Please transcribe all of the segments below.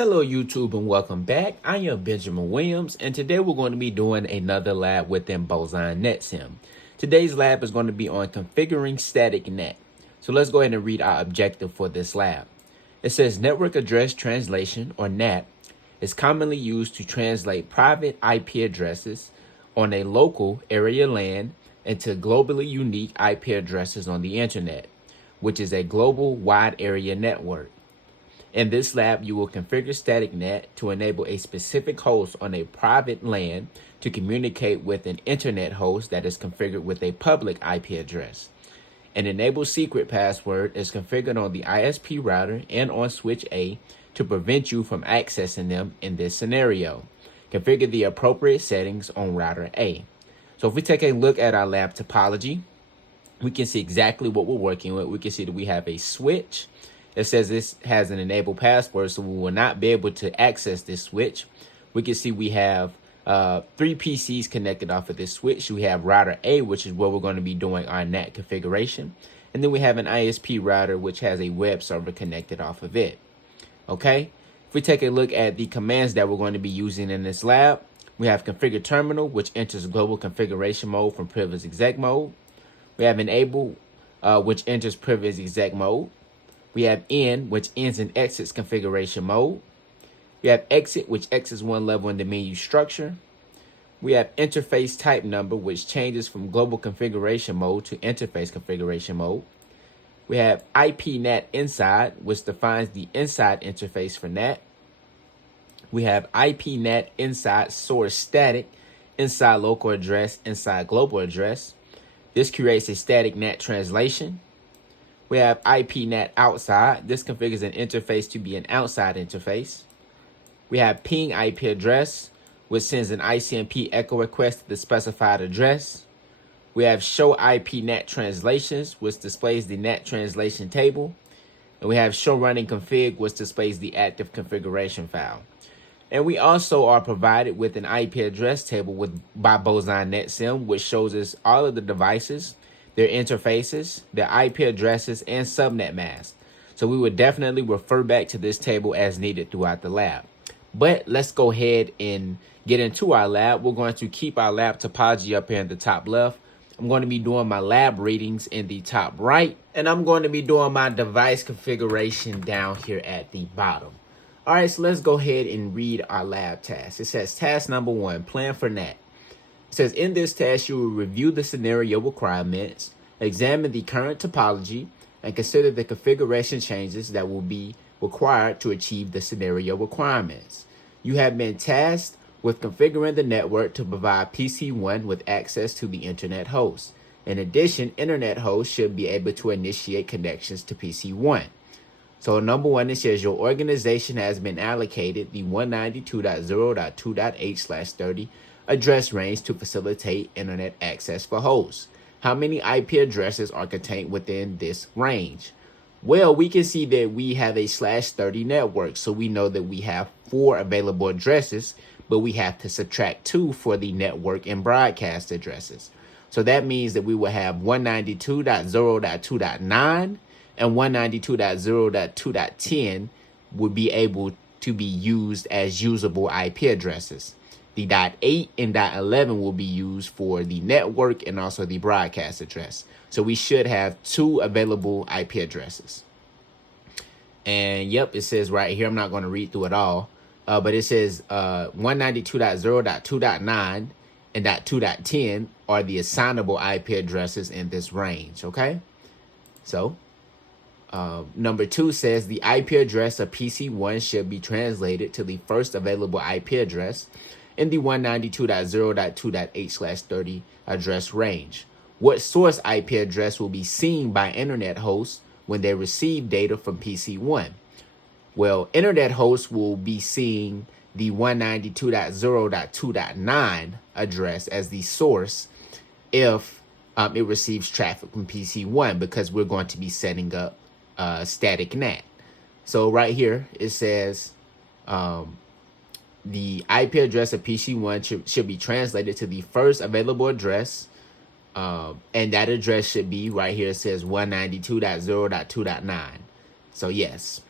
Hello YouTube and welcome back. I am Benjamin Williams and today we're going to be doing another lab within Boson NetSim. Today's lab is going to be on configuring static NAT. So let's go ahead and read our objective for this lab. It says network address translation, or NAT, is commonly used to translate private IP addresses on a local area LAN into globally unique IP addresses on the internet, which is a global wide area network. In this lab, you will configure static NAT to enable a specific host on a private LAN to communicate with an internet host that is configured with a public IP address. An enable secret password is configured on the ISP router and on switch A to prevent you from accessing them in this scenario. Configure the appropriate settings on router A. So if we take a look at our lab topology, we can see exactly what we're working with. We can see that we have a switch. It says this has an enable password, so we will not be able to access this switch. We can see we have 3 PCs connected off of this switch. We have router A, which is where we're going to be doing our NAT configuration. And then we have an ISP router, which has a web server connected off of it. Okay, if we take a look at the commands that we're going to be using in this lab, we have configure terminal, which enters global configuration mode from privileged exec mode. We have enable, which enters privileged exec mode. We have end, which ends and exits configuration mode. We have exit, which exits one level in the menu structure. We have interface type number, which changes from global configuration mode to interface configuration mode. We have IP NAT inside, which defines the inside interface for NAT. We have IP NAT inside source static, inside local address, inside global address. This creates a static NAT translation. We have IP NAT outside. This configures an interface to be an outside interface. We have ping IP address, which sends an ICMP echo request to the specified address. We have show IP NAT translations, which displays the NAT translation table. And we have show running config, which displays the active configuration file. And we also are provided with an IP address table by Boson NetSim, which shows us all of the devices, their interfaces, their IP addresses, and subnet masks. So we would definitely refer back to this table as needed throughout the lab. But let's go ahead and get into our lab. We're going to keep our lab topology up here in the top left. I'm going to be doing my lab readings in the top right, and I'm going to be doing my device configuration down here at the bottom. All right, so let's go ahead and read our lab task. It says task number 1, plan for NAT. It says in this task, you will review the scenario requirements, examine the current topology, and consider the configuration changes that will be required to achieve the scenario requirements. You have been tasked with configuring the network to provide PC1 with access to the internet host. In addition, internet hosts should be able to initiate connections to PC1. So number 1, it says your organization has been allocated the 192.0.2.8/30 address range to facilitate internet access for hosts. How many IP addresses are contained within this range? Well, we can see that we have a /30 network, so we know that we have 4 available addresses, but we have to subtract 2 for the network and broadcast addresses. So that means that we will have 192.0.2.9 and 192.0.2.10 would be able to be used as usable IP addresses. The .8 and .11 will be used for the network and also the broadcast address. So we should have 2 available IP addresses. And yep, it says right here, I'm not going to read through it all, but it says 192.0.2.9 and .2.10 are the assignable IP addresses in this range, okay? So number 2 says the IP address of PC1 should be translated to the first available IP address in the 192.0.2.8/30 address range. What source IP address will be seen by internet hosts when they receive data from PC1? Well, internet hosts will be seeing the 192.0.2.9 address as the source if it receives traffic from PC1, because we're going to be setting up static NAT. So right here, it says the IP address of PC1 should be translated to the first available address, and that address should be right here. It says 192.0.2.9. So yes.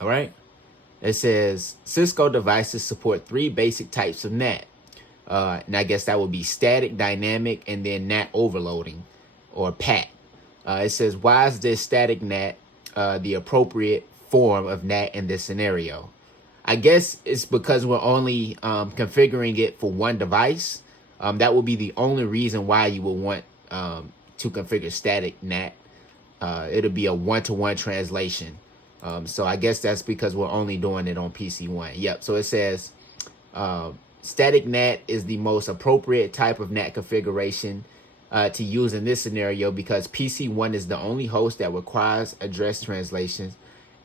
All right. It says Cisco devices support 3 basic types of NAT. And I guess that would be static, dynamic, and then NAT overloading, or PAT. It says, why is this static NAT the appropriate form of NAT in this scenario? I guess it's because we're only configuring it for one device. That would be the only reason why you would want to configure static NAT. It'll be a one-to-one translation. So I guess that's because we're only doing it on PC1. Yep. So it says static NAT is the most appropriate type of NAT configuration to use in this scenario because PC1 is the only host that requires address translations,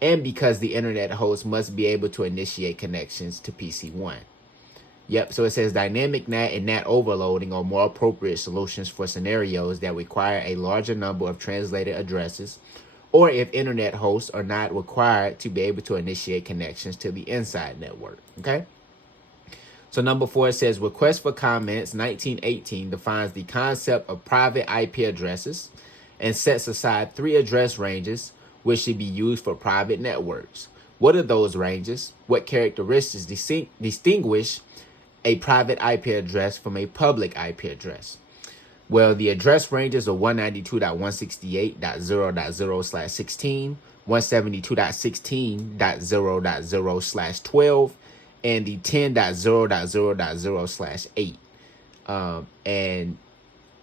and because the internet host must be able to initiate connections to PC1. Yep, so it says dynamic NAT and NAT overloading are more appropriate solutions for scenarios that require a larger number of translated addresses, or if internet hosts are not required to be able to initiate connections to the inside network. Okay? So number 4 says request for comments 1918 defines the concept of private IP addresses and sets aside 3 address ranges which should be used for private networks. What are those ranges? What characteristics distinguish a private IP address from a public IP address? Well, the address ranges are 192.168.0.0/16, 172.16.0.0/12, and the 10.0.0.0/8. And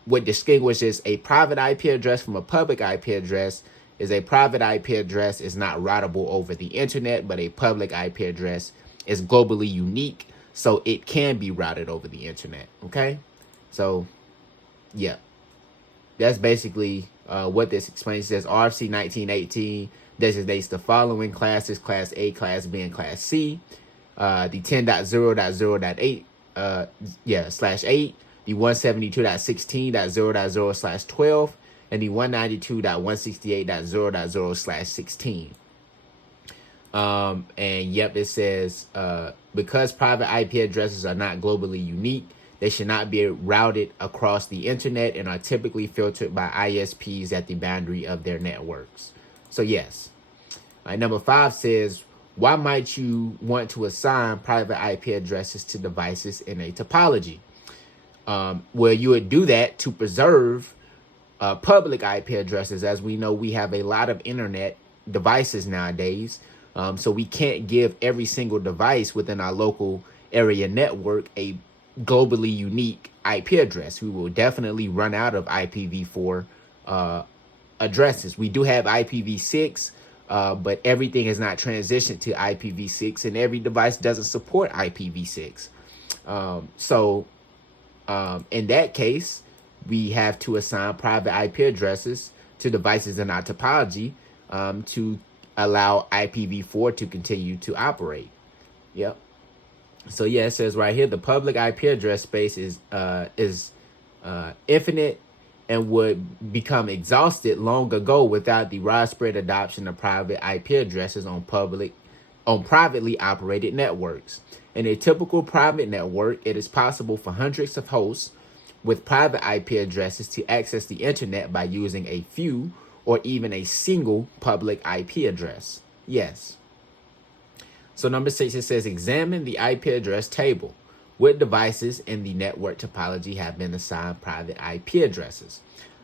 what distinguishes a private IP address from a public IP address is a private IP address is not routable over the internet, but a public IP address is globally unique, so it can be routed over the internet. Okay? So, yeah. That's basically what this explains. It says RFC 1918 designates the following classes: Class A, Class B, and Class C. The 10.0.0.8 /8, the 172.16.0.0/12, and the 192.168.0.0/16. And yep, it says because private IP addresses are not globally unique, they should not be routed across the internet and are typically filtered by ISPs at the boundary of their networks. So yes. Number 5 says, why might you want to assign private IP addresses to devices in a topology? Well, you would do that to preserve public IP addresses. As we know, we have a lot of internet devices nowadays. So we can't give every single device within our local area network a globally unique IP address. We will definitely run out of IPv4 addresses. We do have IPv6, but everything is not transitioned to IPv6, and every device doesn't support IPv6. So in that case, we have to assign private IP addresses to devices in our topology to allow IPv4 to continue to operate. Yep. So yeah, it says right here, the public IP address space is infinite and would become exhausted long ago without the widespread adoption of private IP addresses on privately operated networks. In a typical private network, it is possible for hundreds of hosts with private IP addresses to access the internet by using a few or even a single public IP address. Yes. So number 6, it says examine the IP address table. What devices in the network topology have been assigned private IP addresses?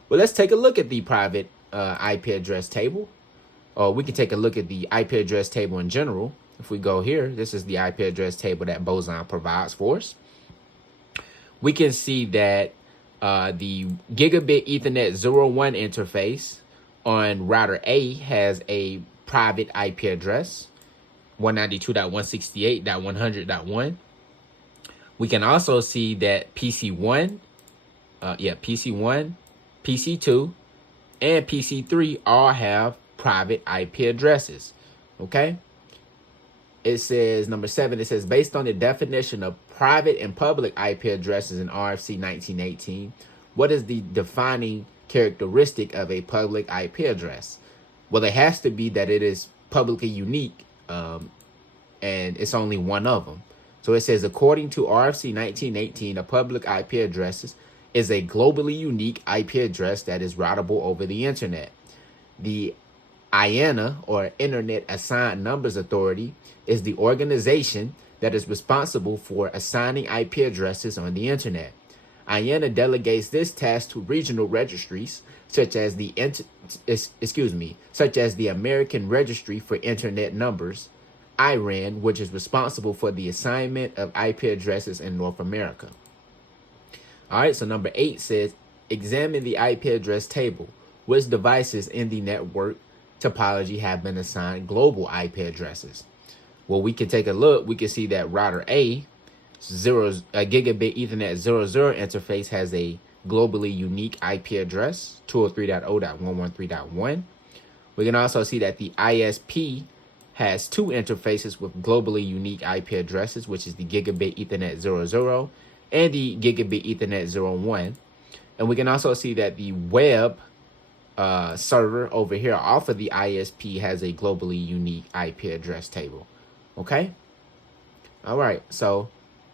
Well, let's take a look at the private IP address table. Or we can take a look at the IP address table in general. If we go here, this is the IP address table that Boson provides for us. We can see that the gigabit Ethernet 01 interface on router A has a private IP address, 192.168.100.1. We can also see that PC1, PC1, PC2, and PC3 all have private IP addresses. Okay. It says, number 7, it says, based on the definition of private and public IP addresses in RFC 1918, what is the defining characteristic of a public IP address? Well, it has to be that it is publicly unique, and it's only one of them. So it says, according to RFC 1918, a public IP address is a globally unique IP address that is routable over the internet. The IANA, or Internet Assigned Numbers Authority, is the organization that is responsible for assigning IP addresses on the internet. IANA delegates this task to regional registries such as the American Registry for Internet Numbers, IRAN, which is responsible for the assignment of IP addresses in North America. All right, so number 8 says, examine the IP address table. Which devices in the network topology have been assigned global IP addresses? Well, we can take a look. We can see that router A, gigabit Ethernet 00 interface, has a globally unique IP address, 203.0.113.1. We can also see that the ISP has two interfaces with globally unique IP addresses, which is the gigabit Ethernet 00 and the gigabit Ethernet 01. And we can also see that the web server over here off of the ISP has a globally unique IP address table. Okay. All right. So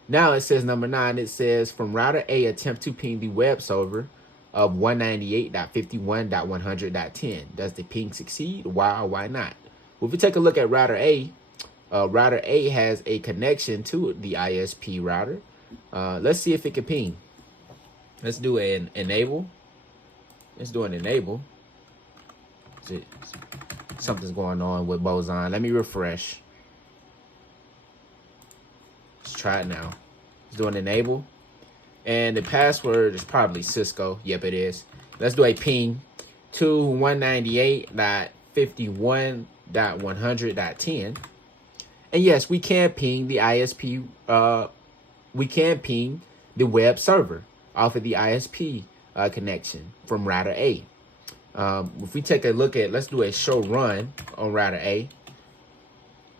now it says number 9, it says from router A, attempt to ping the web server of 198.51.100.10. Does the ping succeed? Why or why not? Well, if we take a look at router A has a connection to the ISP router. Let's see if it can ping. Let's do an enable. Let's do an enable. Something's going on with Boson. Let me refresh. Let's try it now. Let's do an enable. And the password is probably Cisco. Yep, it is. Let's do a ping to 198.51.100.10. And yes, we can ping the ISP. We can ping the web server off of the ISP connection from router A. If we take a look at, let's do a show run on router A.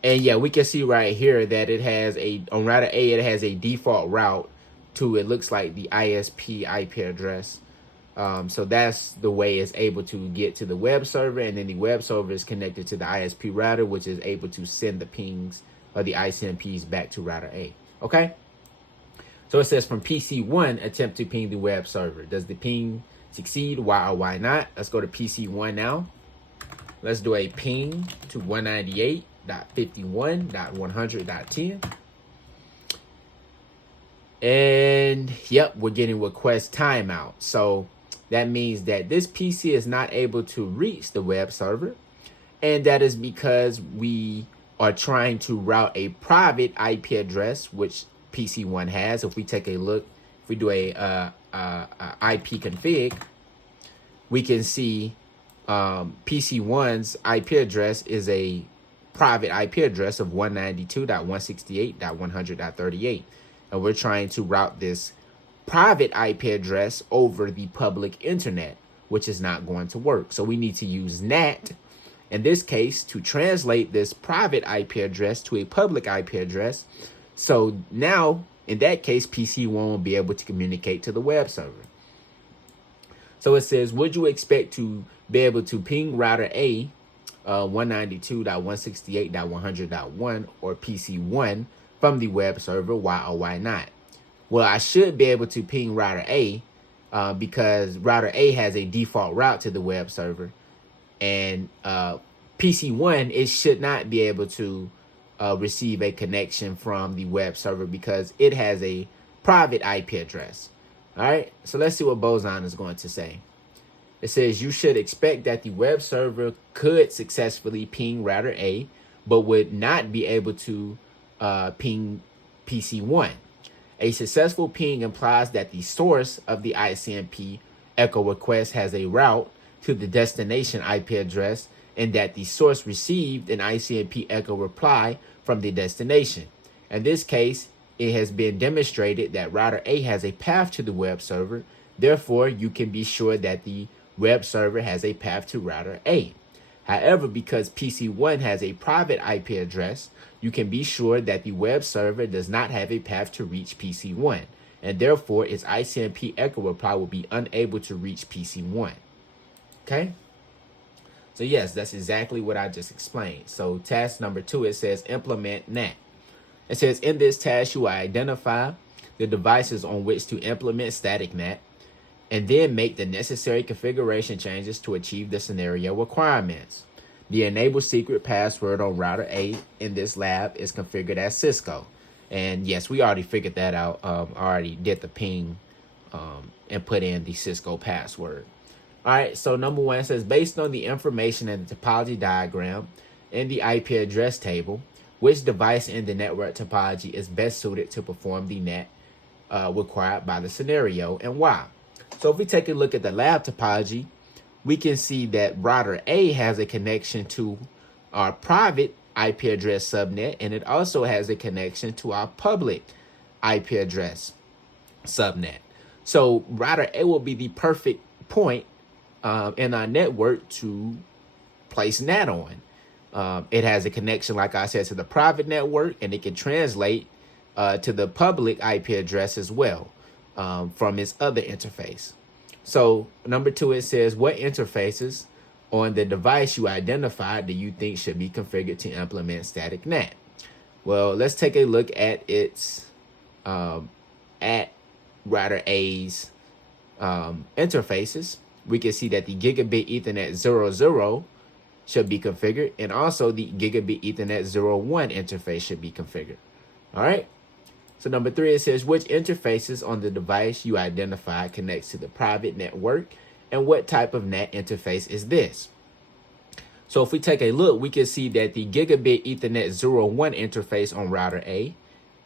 And yeah, we can see right here that it has on router A, it has a default route to, it looks like the ISP IP address. So that's the way it's able to get to the web server. And then the web server is connected to the ISP router, which is able to send the pings or the ICMPs back to router A. Okay. So it says from PC1, attempt to ping the web server. Does the ping succeed? Why or why not? Let's go to PC1 now. Let's do a ping to 198.51.100.10. And yep, we're getting request timeout. So that means that this PC is not able to reach the web server. And that is because we are trying to route a private IP address, which PC1 has. If we take a look, if we do a IP config, we can see PC1's IP address is a private IP address of 192.168.100.38. And we're trying to route this private IP address over the public internet, which is not going to work. So we need to use NAT, in this case, to translate this private IP address to a public IP address. So now, in that case, PC1 won't be able to communicate to the web server. So it says, would you expect to be able to ping router A 192.168.100.1 or PC1 from the web server? Why or why not? Well, I should be able to ping router A because router A has a default route to the web server. And PC1, it should not be able to receive a connection from the web server because it has a private IP address. All right, so let's see what Boson is going to say. It says you should expect that the web server could successfully ping router A, but would not be able to ping PC1. A successful ping implies that the source of the ICMP echo request has a route to the destination IP address and that the source received an ICMP echo reply from the destination. In this case, it has been demonstrated that router A has a path to the web server. Therefore, you can be sure that the web server has a path to router A. However, because PC1 has a private IP address, you can be sure that the web server does not have a path to reach PC1, and therefore its ICMP echo reply will be unable to reach PC1. Okay? So yes, that's exactly what I just explained. So task number 2, it says implement NAT. It says in this task, you will identify the devices on which to implement static NAT and then make the necessary configuration changes to achieve the scenario requirements. The enable secret password on router A in this lab is configured as Cisco. And yes, we already figured that out. Already did the ping and put in the Cisco password. All right, so number one says, based on the information in the topology diagram and the IP address table, which device in the network topology is best suited to perform the NAT required by the scenario, and why? So if we take a look at the lab topology, we can see that router A has a connection to our private IP address subnet, and it also has a connection to our public IP address subnet. So router A will be the perfect point in our network to place NAT on. It has a connection, like I said, to the private network, and it can translate to the public IP address as well from its other interface. So number two, it says, what interfaces on the device you identified do you think should be configured to implement static NAT? Well, let's take a look at its at router A's interfaces. We can see that the gigabit Ethernet 00 should be configured, and also the gigabit Ethernet 01 interface should be configured. All right. So number three, it says, which interfaces on the device you identified connects to the private network, and what type of NAT interface is this? So if we take a look, we can see that the gigabit Ethernet 01 interface on router A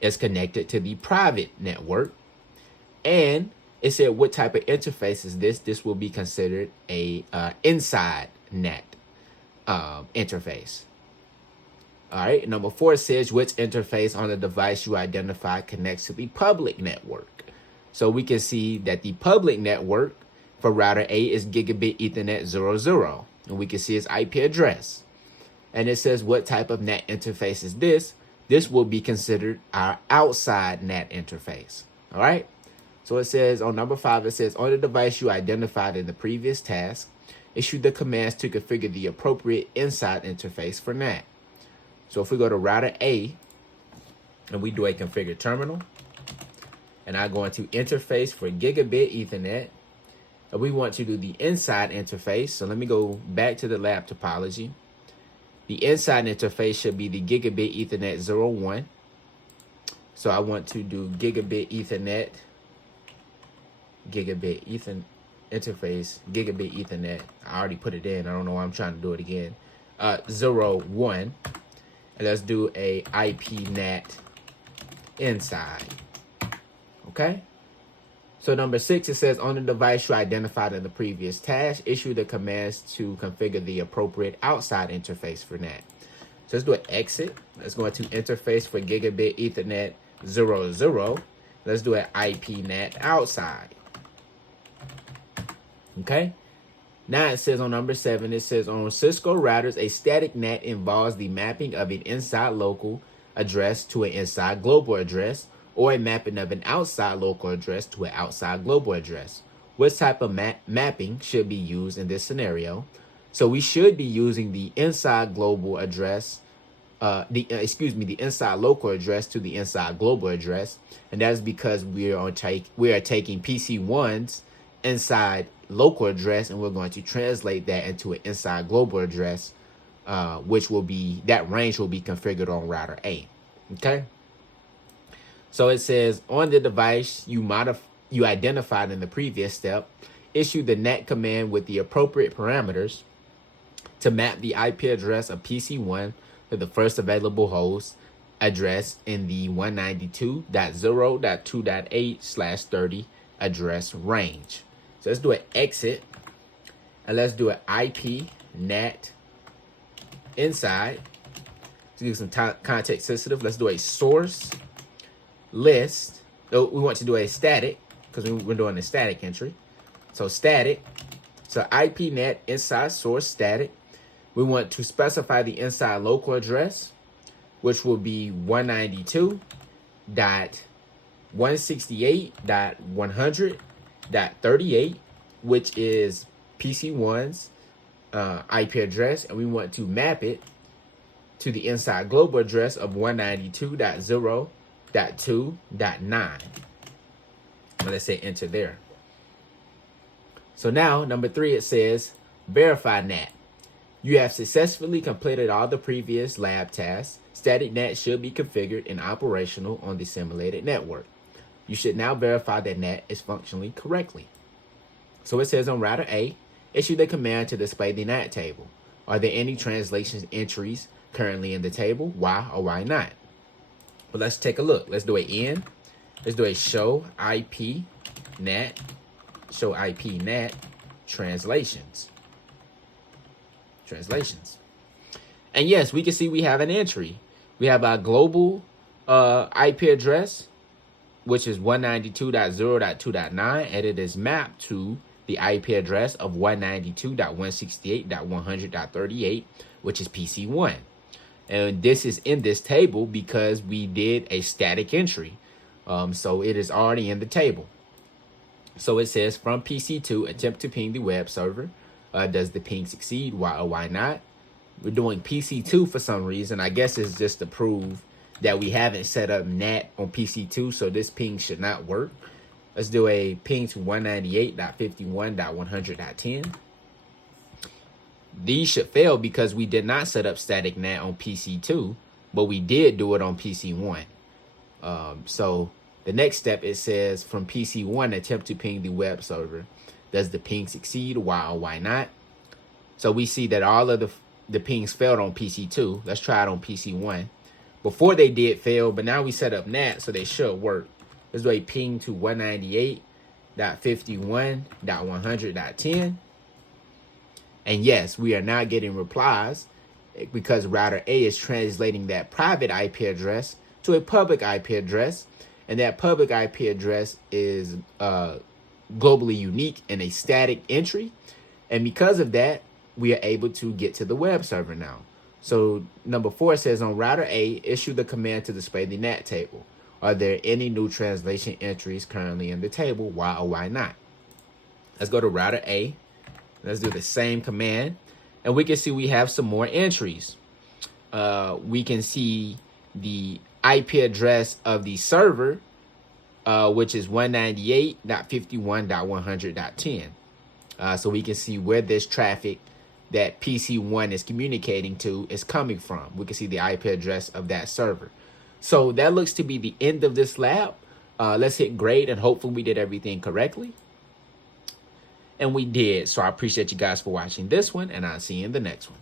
is connected to the private network, and it said what type of interface is this? This will be considered a inside NAT interface. All right, number four says which interface on the device you identify connects to the public network. So we can see that the public network for router A is gigabit Ethernet 00, and we can see its IP address. And it says what type of NAT interface is this? This will be considered our outside NAT interface. All right. So it says on number five, it says on the device you identified in the previous task, issue the commands to configure the appropriate inside interface for NAT. So if we go to router A and we do a configure terminal, and I go into interface for gigabit Ethernet, and we want to do the inside interface. So let me go back to the lab topology. The inside interface should be the gigabit Ethernet 01. So I want to do gigabit Ethernet, interface, gigabit Ethernet. I already put it in. I don't know why I'm trying to do it again. 01. And let's do a IP NAT inside. Okay. So number six, it says on the device you identified in the previous task, issue the commands to configure the appropriate outside interface for NAT. So let's do an exit. Let's go into interface for gigabit Ethernet 00. Let's do an IP NAT outside. Okay. Now it says on number seven, it says on Cisco routers, a static NAT involves the mapping of an inside local address to an inside global address, or a mapping of an outside local address to an outside global address. What type of mapping should be used in this scenario? So we should be using the inside global address, the inside local address to the inside global address, and that is because we are taking PC1's inside local address, and we're going to translate that into an inside global address, which will be, that range will be configured on router A. Okay. So it says on the device you identified in the previous step, issue the NAT command with the appropriate parameters to map the IP address of PC1 to the first available host address in the 192.0.2.8/30 address range. So let's do an exit, and let's do an IP NAT inside. To give some context sensitive, let's do a source list. Oh, we want to do a static because we're doing a static entry. So static. So IP NAT inside source static. We want to specify the inside local address, which will be 192.168.100.38, which is PC1's IP address, and we want to map it to the inside global address of 192.0.2.9. Let's say enter there. So now number three, it says verify NAT. You have successfully completed all the previous lab tasks. Static NAT should be configured and operational on the simulated network. You should now verify that NAT is functioning correctly. So it says on router A, issue the command to display the NAT table. Are there any translation entries currently in the table? Why or why not? But let's take a look. Let's do a N. Let's do a show IP NAT. Show IP NAT translations. And yes, we can see we have an entry. We have our global IP address, which is 192.0.2.9, and it is mapped to the IP address of 192.168.100.38, which is PC1. And this is in this table because we did a static entry. So it is already in the table. So it says from PC2, attempt to ping the web server. Does the ping succeed? Why or why not? We're doing PC2 for some reason. I guess it's just to prove that we haven't set up NAT on PC2, so this ping should not work. Let's do a ping to 198.51.100.10. These should fail because we did not set up static NAT on PC2, but we did do it on PC1. So the next step, it says from PC1, attempt to ping the web server. Does the ping succeed? Why or why not? So we see that all of the pings failed on PC2. Let's try it on PC1. Before they did fail, but now we set up NAT, so they should work. Let's do a ping to 198.51.100.10. And yes, we are now getting replies because router A is translating that private IP address to a public IP address. And that public IP address is globally unique in a static entry. And because of that, we are able to get to the web server now. So number 4 says on router A, issue the command to display the NAT table. Are there any new translation entries currently in the table? Why or why not? Let's go to router A. Let's do the same command. And we can see we have some more entries. We can see the IP address of the server, which is 198.51.100.10. So we can see where this traffic that PC1 is communicating to is coming from. We can see the IP address of that server. So that looks to be the end of this lab. Let's hit grade, and hopefully we did everything correctly. And we did. So I appreciate you guys for watching this one, and I'll see you in the next one.